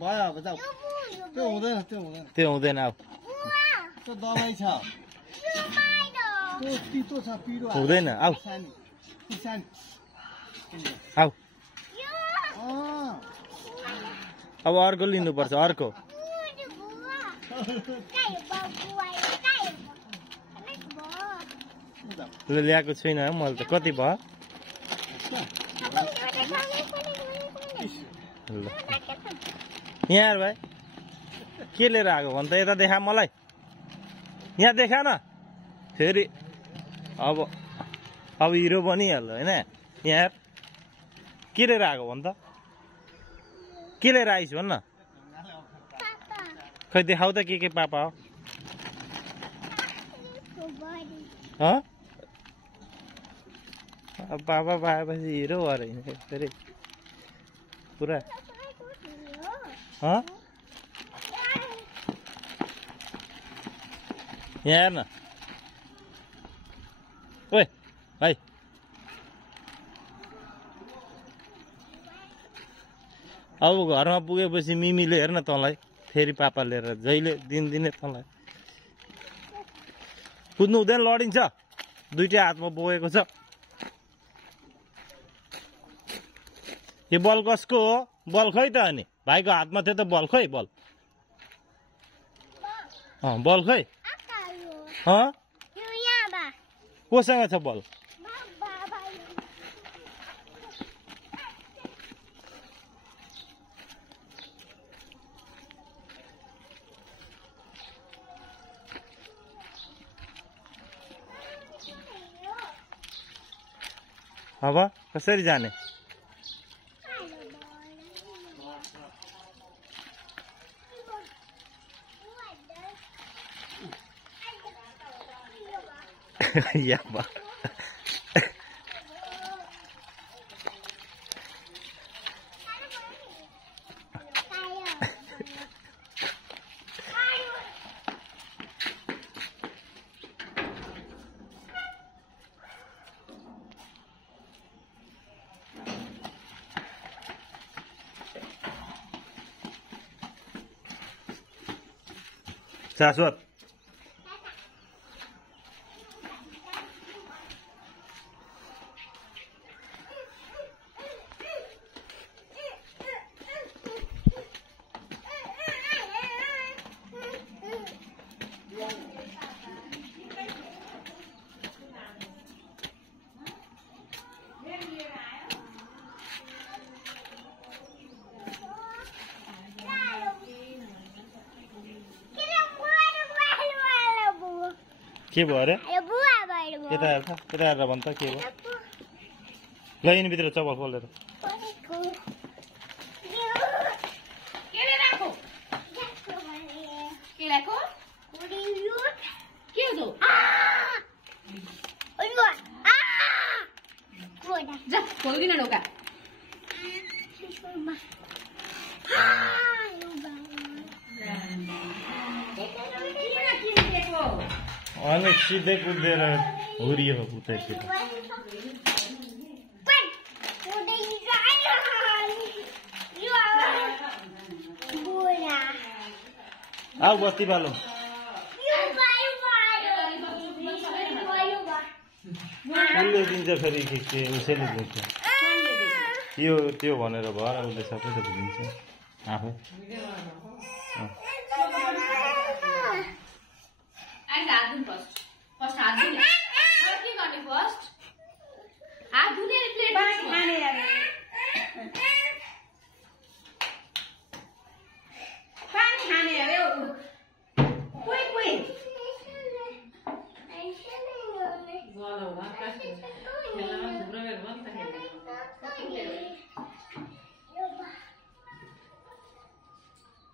भयो अब जाऊ त्यो हुँदैन त्यो हुँदैन आऊ त्यो दबाई छ त्यो तितो छ पिरो हुँदैन आऊ आऊ अब अर्को लिनुपर्छ अर्को ल्याएको छुइनँ मैले त कति भयो यहाँ भाइ के लिएर आएको भन् त यता देखा मलाई यहाँ देखा न फेरि अब हिरो बनिहाल्यो होइन यहाँ के लिएर आएको भन् त के लिएर आइस भन् न खै देखाउ त के पापा हो पापा पाएपछि हिरो भएर हिँड्यो फेरि पुरा यहाँ हेर न ओए भाइ अब घरमा पुगेपछि मिमीले हेर्न तँलाई फेरि पापा लिएर जहिले दिनदिनै तँलाई कुद्नु हुँदैन लडिन्छ दुइटै हातमा बोकेको छ यो बल कसको हो बल खै त अनि भाइको हातमा थियो त बल खै बल बल खै कोसँग छ बल अब कसरी जाने या बा शाश्वत के भयो अरे केटा हेरेर भन् त के भयो ल यिनीभित्र चप्पल खोलेर अनि सिधै कुदेर हुरियो उतैतिर आऊ बस्ती बालो उसले दिन्छ फेरि के उसैले दिन्छ यो त्यो भनेर भएर उसले सबै थोक दिन्छ आफै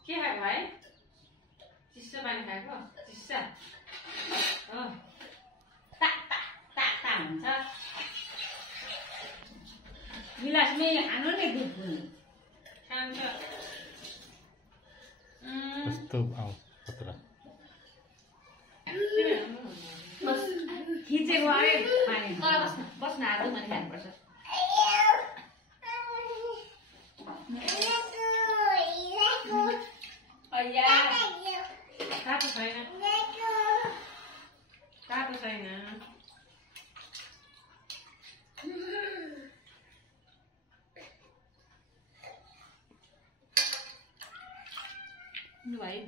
के खाएको भाइ चिस्सा पानी खाएको चिस्सा हुन्छ गिलासमै खानु नि दुध पनि खान्छ कस्तो आऊ खतरा खिचेको अरे पानी बस्न हात दुध पनि खानुपर्छ तातो छैन भाइ